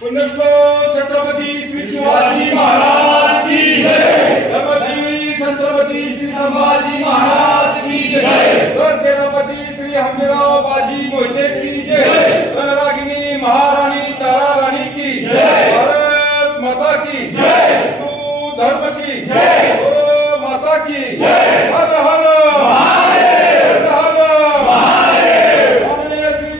पुण्यश्लोक छत्रपती श्री शिवाजी महाराज की जय। धर्मवीर छत्रपती श्री संभाजी महाराज की जय। सरसेनापती श्री हंबीरराव बाजी मोहिते की जय। रणरागिनी महारानी तारा रानी की जय। भारत माता की जय। हिंदू धर्म की जय। गौ माता की जय। हर हर महादेव, हर हर महादेव। माननीय श्री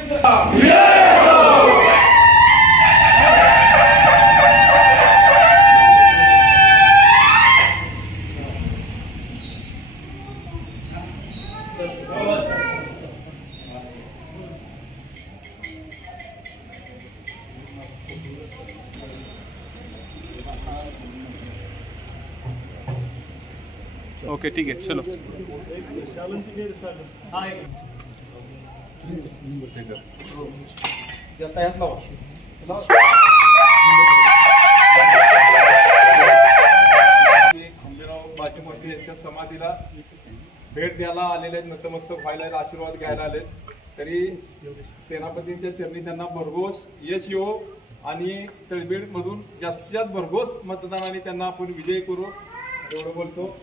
ओके ठीक है चलो। हंबीरराव बाजी मोहिते यांच्या समाधीला भेट द्यायला आलेले आहेत, नतमस्तक व्हायला आहेत, आशीर्वाद घ्यायला आले। तरी सेनापतींच्या चरणी त्यांना भरघोस यश येवो आणि तळबीड मधून जास्तीत जास्त भरघोस मतदानाने त्यांना आपण विजयी करू एवढं बोलतो।